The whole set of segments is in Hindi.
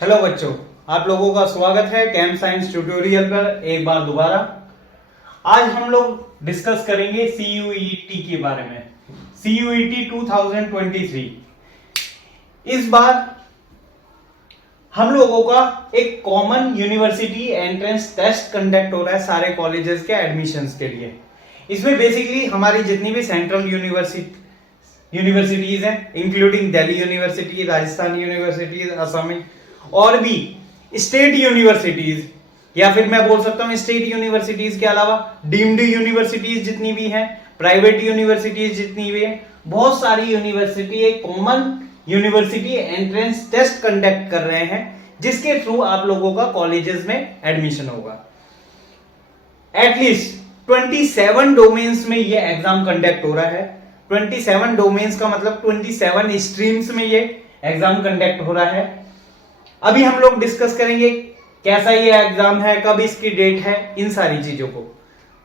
हेलो बच्चों, आप लोगों का स्वागत है कैम साइंस ट्यूटोरियल पर एक बार दोबारा। आज हम लोग डिस्कस करेंगे CUET के बारे में। CUET 2023 इस बार हम लोगों का एक common university entrance test conduct हो रहा है सारे कॉलेजेस के एडमिशंस के लिए। इसमें बेसिकली हमारी जितनी भी सेंट्रल यूनिवर्सिटीज हैं, including Delhi university, Rajasthan university, Assam और भी स्टेट यूनिवर्सिटीज, या फिर मैं बोल सकता हूं स्टेट यूनिवर्सिटीज के अलावा डीम्ड यूनिवर्सिटीज जितनी भी हैं, प्राइवेट यूनिवर्सिटीज जितनी भी हैं, बहुत सारी यूनिवर्सिटी एक common university entrance test conduct कर रहे हैं, जिसके थ्रू आप लोगों का कॉलेजेस में एडमिशन होगा। एटलीस्ट 27 डोमेन्स में ये एग्जाम कंडक्ट हो रहा है। 27 डोमेन्स का मतलब 27 स्ट्रीम्स में ये एग्जाम कंडक्ट हो रहा है। अभी हम लोग डिस्कस करेंगे कैसा ये एग्जाम है, कब इसकी डेट है, इन सारी चीजों को।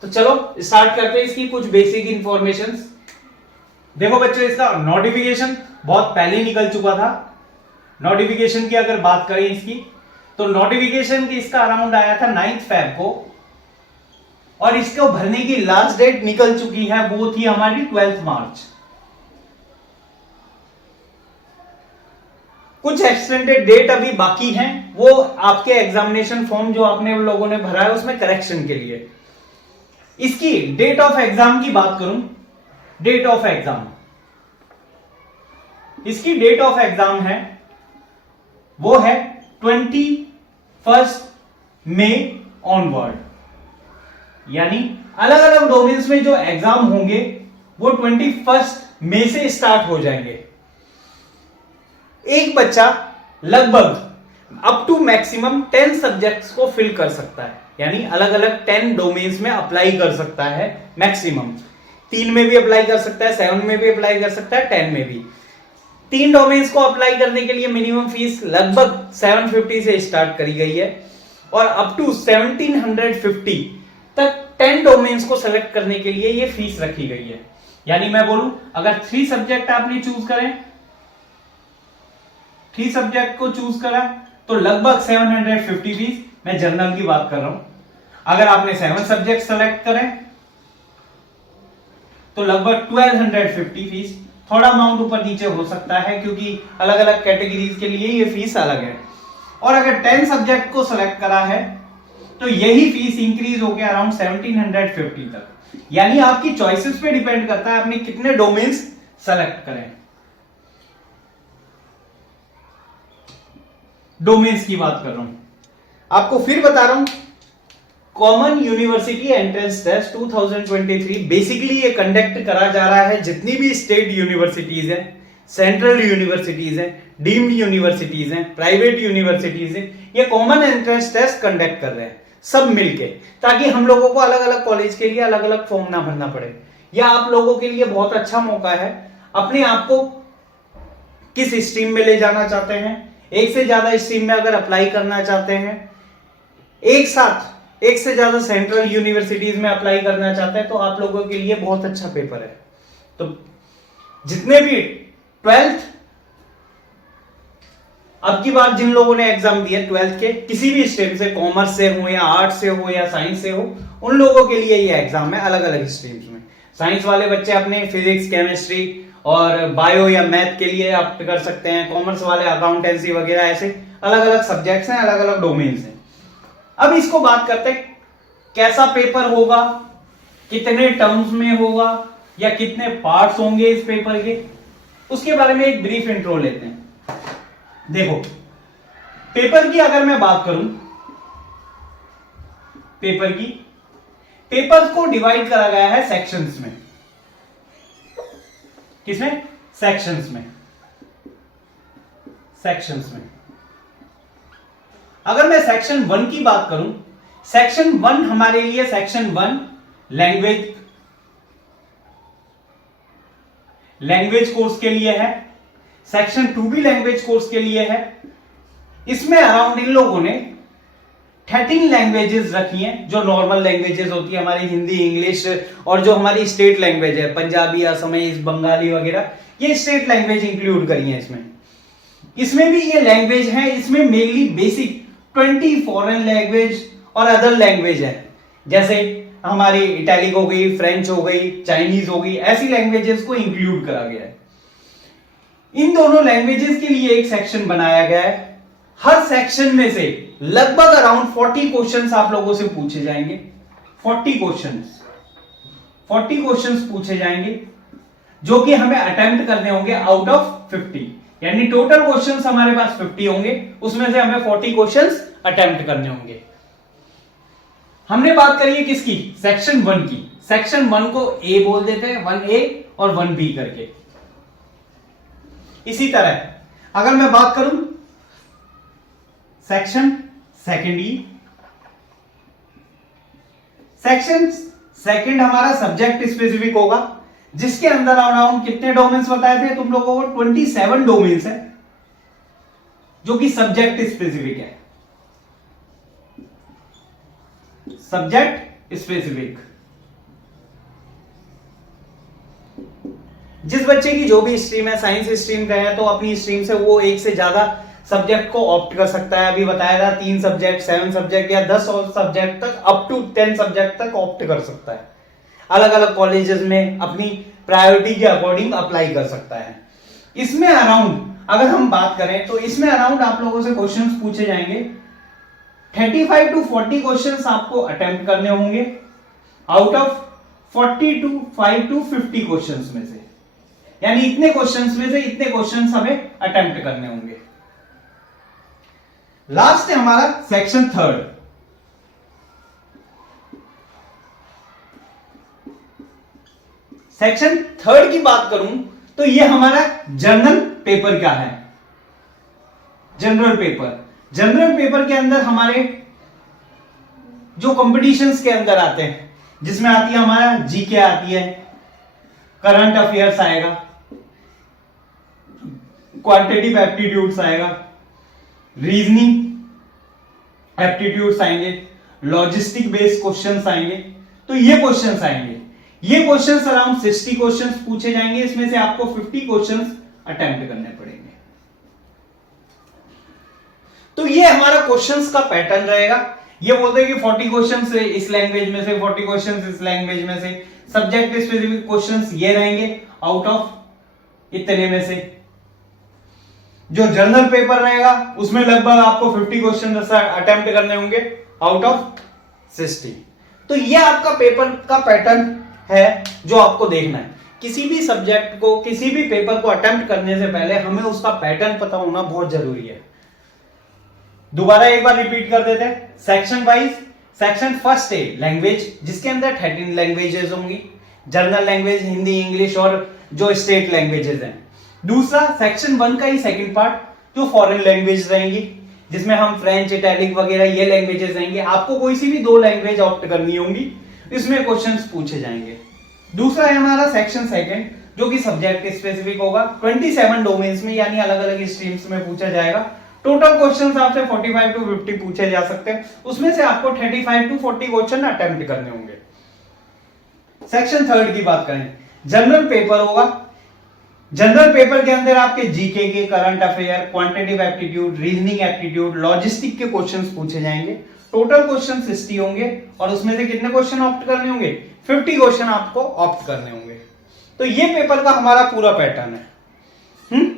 तो चलो स्टार्ट करते हैं इसकी कुछ बेसिक इंफॉर्मेशन। देखो बच्चों, इसका नोटिफिकेशन बहुत पहले निकल चुका था। नोटिफिकेशन की अगर बात करें इसकी, तो नोटिफिकेशन की इसका अराउंड आया था 9 फेब को, और इसको भरने की लास्ट डेट निकल चुकी है, वो थी हमारी 12 मार्च। कुछ एक्सटेंडेड डेट अभी बाकी हैं, वो आपके एग्जामिनेशन फॉर्म जो आपने लोगों ने भरा है उसमें करेक्शन के लिए। इसकी डेट ऑफ एग्जाम की बात करूं, डेट ऑफ एग्जाम, इसकी डेट ऑफ एग्जाम है वो है 21 मई ऑनवर्ड। यानी अलग अलग डोमेन्स में जो एग्जाम होंगे वो 21 मई से स्टार्ट हो जाएंगे। एक बच्चा लगभग अप टू मैक्सिमम 10 सब्जेक्ट्स को फिल कर सकता है, यानी अलग अलग 10 डोमेन्स में अप्लाई कर सकता है। मैक्सिमम 3 में भी अप्लाई कर सकता है, 7 में भी अप्लाई कर सकता है, 10 में भी। 3 डोमेन्स को अप्लाई करने के लिए मिनिमम फीस लगभग 750 से स्टार्ट करी गई है, और अप टू 1750 तक 10 डोमेन्स को सेलेक्ट करने के लिए ये फीस रखी गई है। यानी मैं बोलूं, अगर 3 सब्जेक्ट आपने चूज करें, 3 सब्जेक्ट को चूज करा, तो लगभग 750 फीस। मैं जनरल की बात कर रहा हूं। अगर आपने 7 सब्जेक्ट सेलेक्ट करें तो लगभग 1250 फीस। थोड़ा अमाउंट ऊपर नीचे हो सकता है, क्योंकि अलग अलग कैटेगरीज के लिए ये फीस अलग है। और अगर 10 सब्जेक्ट को सेलेक्ट करा है तो यही फीस इंक्रीज होकर अराउंड 1750 तक। यानी आपकी चॉइसेस पे डिपेंड करता है आपने कितने डोमेन्स सेलेक्ट करें। डोमेन्स की बात कर रहा हूं, आपको फिर बता रहा हूं, common university entrance test 2023 basically ये कंडक्ट करा जा रहा है जितनी भी स्टेट यूनिवर्सिटीज हैं, सेंट्रल यूनिवर्सिटीज हैं, डीम्ड यूनिवर्सिटीज हैं, प्राइवेट यूनिवर्सिटीज हैं, ये कॉमन एंट्रेंस टेस्ट कंडक्ट कर रहे हैं सब मिलके, ताकि हम लोगों को अलग अलग कॉलेज के लिए अलग अलग फॉर्म ना भरना पड़े। यह आप लोगों के लिए बहुत अच्छा मौका है। अपने आप को किस स्ट्रीम में ले जाना चाहते हैं, एक से ज्यादा स्ट्रीम में अगर अप्लाई करना चाहते हैं, एक साथ एक से ज्यादा सेंट्रल यूनिवर्सिटीज में अप्लाई करना चाहते हैं, तो आप लोगों के लिए बहुत अच्छा पेपर है। तो जितने भी 12th अब की बार जिन लोगों ने एग्जाम दिया 12th के किसी भी स्ट्रीम से, कॉमर्स से हो या आर्ट्स से हो या साइंस से हो, उन लोगों के लिए ये एग्जाम है अलग अलग स्ट्रीम्स में। साइंस वाले बच्चे अपने फिजिक्स, केमिस्ट्री और बायो या मैथ के लिए ऑप्ट कर सकते हैं। कॉमर्स वाले अकाउंटेंसी वगैरह, ऐसे अलग अलग सब्जेक्ट्स हैं, अलग अलग डोमेन्स हैं। अब इसको बात करते हैं कैसा पेपर होगा, कितने टर्म्स में होगा, या कितने पार्ट्स होंगे इस पेपर के, उसके बारे में एक ब्रीफ इंट्रो लेते हैं। देखो, पेपर की अगर मैं बात करूं, पेपर को डिवाइड करा गया है सेक्शंस में। किसमें? सेक्शंस में। अगर मैं सेक्शन 1 की बात करूं, सेक्शन 1 हमारे लिए, सेक्शन 1 लैंग्वेज कोर्स के लिए है। सेक्शन 2 भी लैंग्वेज कोर्स के लिए है। इसमें अराउंड इन लोगों ने 13 लैंग्वेजेस रखी हैं, जो नॉर्मल लैंग्वेजेस होती है हमारी हिंदी, इंग्लिश, और जो हमारी स्टेट लैंग्वेज है पंजाबी, असमीज, बंगाली वगैरह, ये स्टेट लैंग्वेज इंक्लूड करी है इसमें। इसमें भी ये लैंग्वेज है, इसमें मेनली बेसिक 20 फॉरेन लैंग्वेज और अदर लैंग्वेज है, जैसे हमारी इटैलिक हो गई, फ्रेंच हो गई, चाइनीज हो गई, ऐसी लैंग्वेजेस को इंक्लूड करा गया है। इन दोनों लैंग्वेजेस के लिए एक सेक्शन बनाया गया है। हर सेक्शन में से लगभग अराउंड 40 क्वेश्चंस आप लोगों से पूछे जाएंगे। 40 क्वेश्चंस पूछे जाएंगे, जो कि हमें अटेम्प्ट करने होंगे आउट ऑफ 50, यानी टोटल क्वेश्चंस हमारे पास 50 होंगे, उसमें से हमें 40 क्वेश्चंस अटेम्प्ट करने होंगे। हमने बात करी है किसकी? सेक्शन 1 की। सेक्शन 1 को ए बोल देते हैं, 1A और 1B करके। इसी तरह अगर मैं बात करूं सेक्शन 2E, सेक्शन 2 हमारा सब्जेक्ट स्पेसिफिक होगा, जिसके अंदर अराउंड कितने डोमेन्स बताए थे तुम लोगों को? 27 डोमेन्स है, जो कि सब्जेक्ट स्पेसिफिक है। सब्जेक्ट स्पेसिफिक, जिस बच्चे की जो भी स्ट्रीम है, साइंस स्ट्रीम का है तो अपनी स्ट्रीम से वो एक से ज्यादा सब्जेक्ट को ऑप्ट कर सकता है। अभी बताया था 3 सब्जेक्ट, 7 सब्जेक्ट या 10 और सब्जेक्ट तक, अप टू 10 सब्जेक्ट तक ऑप्ट कर सकता है। अलग अलग कॉलेजेस में अपनी प्रायोरिटी के अकॉर्डिंग अप्लाई कर सकता है। इसमें अराउंड अगर हम बात करें तो इसमें अराउंड आप लोगों से क्वेश्चंस पूछे जाएंगे। 35 to 40 क्वेश्चंस आपको अटेम्प्ट करने होंगे आउट ऑफ 45 to 50 क्वेश्चंस में से, यानी इतने क्वेश्चंस में से इतने क्वेश्चंस हमें अटेम्प्ट करने होंगे। लास्ट है हमारा सेक्शन 3। सेक्शन 3 की बात करूं तो ये हमारा जर्नल पेपर का है। जनरल पेपर के अंदर हमारे जो कॉम्पिटिशन्स के अंदर आते हैं, जिसमें आती है हमारा जीके आती है, करंट अफेयर्स आएगा, क्वांटिटेटिव एप्टीट्यूड्स आएगा, रीजनिंग एप्टीट्यूड्स आएंगे, लॉजिस्टिक बेस्ड क्वेश्चंस आएंगे। तो ये क्वेश्चंस आएंगे, ये क्वेश्चंस अराउंड 60 क्वेश्चंस पूछे जाएंगे। इसमें से आपको 50 क्वेश्चंस अटेम्प्ट करने पड़ेंगे। तो ये हमारा क्वेश्चंस का पैटर्न रहेगा। ये बोलते हैं कि 40 क्वेश्चंस इस लैंग्वेज में से, 40 क्वेश्चंस इस लैंग्वेज में से, सब्जेक्ट स्पेसिफिक क्वेश्चंस ये रहेंगे आउट ऑफ इतने में से। जो जर्नल पेपर रहेगा उसमें लगभग आपको 50 क्वेश्चन अटेम्प्ट करने होंगे आउट ऑफ 60। तो ये आपका पेपर का पैटर्न है जो आपको देखना है। किसी भी सब्जेक्ट को, किसी भी पेपर को अटेम्प्ट करने से पहले हमें उसका पैटर्न पता होना बहुत जरूरी है। दोबारा एक बार रिपीट कर देते हैं section wise. Section 1A language, जिसके अंदर 13 लैंग्वेजेस होंगी, जर्नल लैंग्वेज, हिंदी, इंग्लिश और जो स्टेट लैंग्वेजेस हैं। दूसरा सेक्शन 1 का ही सेकंड पार्ट जो फॉरेन लैंग्वेज रहेंगी, जिसमें हम फ्रेंच, इटैलिक वगैरह ये लैंग्वेजेस रहेंगे। आपको कोई सी भी 2 लैंग्वेज ऑप्ट करनी होंगी, इसमें क्वेश्चंस पूछे जाएंगे। दूसरा है हमारा सेक्शन 2 जो कि सब्जेक्ट स्पेसिफिक होगा, 27 डोमेन्स में, यानी अलग अलग स्ट्रीम्स में पूछा जाएगा। टोटल क्वेश्चंस आपसे 45 to 50 पूछे जा सकते हैं, उसमें से आपको 35 to 40 क्वेश्चन अटेम्प्ट करने होंगे। सेक्शन 3 की बात करें, जनरल पेपर होगा। जनरल पेपर के अंदर आपके जीके के, current affair, quantitative aptitude, reasoning aptitude, logistic के क्वेश्चंस पूछे जाएंगे। टोटल क्वेश्चन 60 होंगे और उसमें से कितने क्वेश्चन ऑप्ट करने होंगे? 50 क्वेश्चन आपको ऑप्ट करने होंगे। तो ये पेपर का हमारा पूरा पैटर्न है।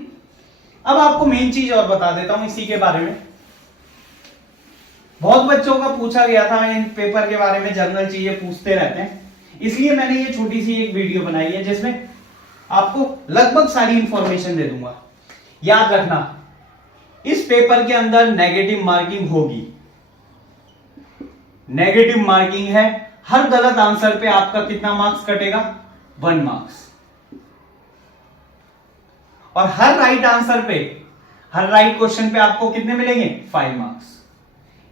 अब आपको मेन चीज और बता देता हूं इसी के बारे में। बहुत बच्चों का पूछा गया था इन पेपर के बारे में, जनरल चीजें पूछते रहते हैं, इसलिए मैंने ये छोटी सी एक वीडियो बनाई है जिसमें आपको लगभग सारी इंफॉर्मेशन दे दूंगा। याद रखना, इस पेपर के अंदर नेगेटिव मार्किंग होगी। नेगेटिव मार्किंग है, हर गलत आंसर पे आपका कितना मार्क्स कटेगा? 1 मार्क्स। और हर राइट आंसर पे, हर राइट क्वेश्चन पे आपको कितने मिलेंगे? 5 मार्क्स।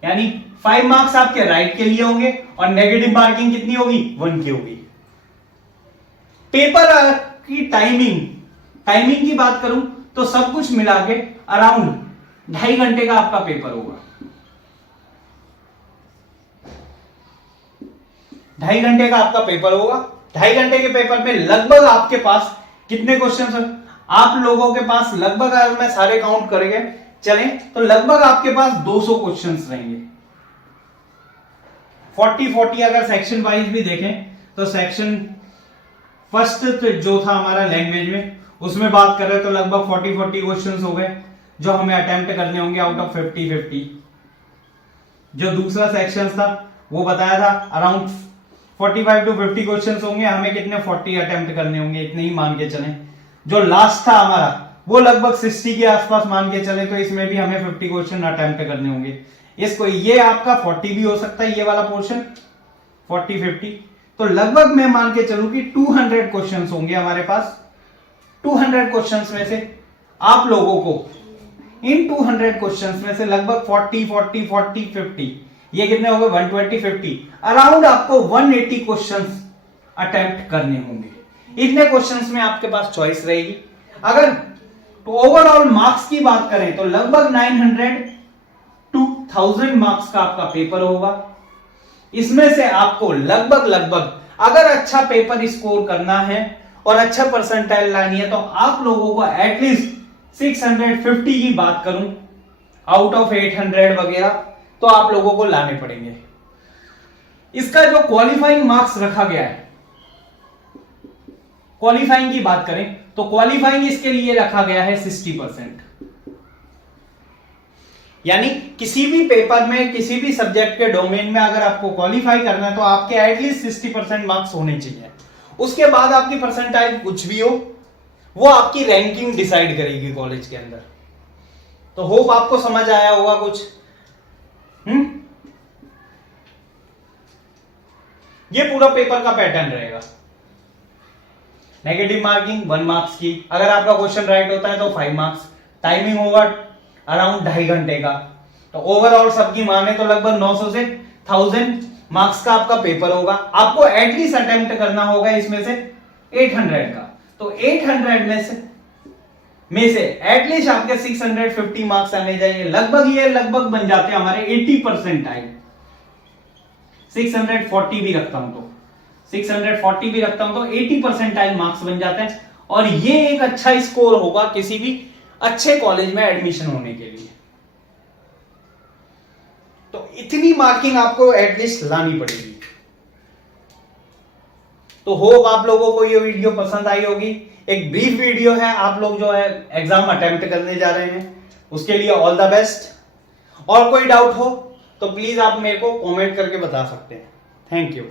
यानी 5 मार्क्स आपके राइट के लिए होंगे और नेगेटिव मार्किंग कितनी होगी? 1 की होगी। पेपर की टाइमिंग की बात करूं तो सब कुछ मिला के अराउंड 2.5 घंटे का आपका पेपर होगा। 2.5 घंटे का आपका पेपर होगा। 2.5 घंटे के पेपर में लगभग आपके पास कितने क्वेश्चन आप लोगों के पास लगभग, अगर मैं सारे काउंट करके चलें तो लगभग आपके पास 200 क्वेश्चंस रहेंगे। 40 अगर सेक्शन वाइज भी देखें तो सेक्शन फर्स्ट जो था हमारा लैंग्वेज में, उसमें बात कर रहे तो लगभग 40 क्वेश्चंस हो गए जो हमें अटेम्प्ट करने होंगे आउट ऑफ 50। जो दूसरा सेक्शन था वो बताया था अराउंड 45 to 50 क्वेश्चंस होंगे, हमें कितने 40 अटेम्प्ट करने होंगे, इतने ही मान के चलें। जो लास्ट था हमारा वो लगभग 60 के आसपास मान के चले, तो इसमें भी हमें 50 क्वेश्चन अटेम्प्ट करने होंगे। इसको ये आपका 40 भी हो सकता है, ये वाला पोर्शन 40-50, तो लगभग मैं मान के चलूं कि 200 क्वेश्चंस होंगे हमारे पास। 200 क्वेश्चंस में से आप लोगों को इन 200 क्वेश्चंस में से लगभग 40, ये कितने हो गए 120-50, अराउंड आपको 180 क्वेश्चंस अटेम्प्ट करने होंगे। इतने क्वेश्चंस में आपके पास चॉइस रहेगी। अगर तो ओवरऑल मार्क्स की बात करें तो लगभग 900 to 1000 मार्क्स का आपका पेपर होगा। इसमें से आपको लगभग अगर अच्छा पेपर स्कोर करना है और अच्छा परसेंटाइल लानी है तो आप लोगों को एटलीस्ट 650 की बात करूं आउट ऑफ 800 वगैरह, तो आप लोगों को लाने पड़ेंगे। इसका जो क्वालिफाइंग मार्क्स रखा गया है, क्वालिफाइंग की बात करें तो क्वालिफाइंग इसके लिए रखा गया है 60%। यानी किसी भी पेपर में, किसी भी सब्जेक्ट के डोमेन में अगर आपको क्वालिफाई करना है तो आपके एटलीस्ट 60% मार्क्स होने चाहिए। उसके बाद आपकी परसेंटाइल कुछ भी हो, वो आपकी रैंकिंग डिसाइड करेगी कॉलेज के अंदर। तो होप आपको समझ आया होगा कुछ। ये पूरा पेपर का पैटर्न रहेगा। नेगेटिव मार्किंग 1 मार्क्स की, अगर आपका क्वेश्चन राइट होता है तो 5 मार्क्स, टाइमिंग होगा अराउंड 2.5 घंटे का। तो ओवरऑल सबकी माने तो लगभग 900 से 1000 मार्क्स का आपका पेपर होगा। आपको एटलीस्ट अटेम्प्ट करना होगा इसमें से 800 का, तो 800 में से एटलीस्ट आपके 650 मार्क्स आने चाहिए। लगभग बन जाते हैं हमारे 80%। 640 भी रखता हूं तो 640 भी रखता हूं तो 80% मार्क्स बन जाते हैं, और ये एक अच्छा स्कोर होगा किसी भी अच्छे कॉलेज में एडमिशन होने के लिए। तो इतनी मार्किंग आपको एटलीस्ट लानी पड़ेगी। तो होप आप लोगों को ये वीडियो पसंद आई होगी। एक ब्रीफ वीडियो है, आप लोग जो है एग्जाम अटेम्प्ट करने जा रहे हैं उसके लिए ऑल द बेस्ट। और कोई डाउट हो तो प्लीज आप मेरे को कमेंट करके बता सकते हैं। Thank you.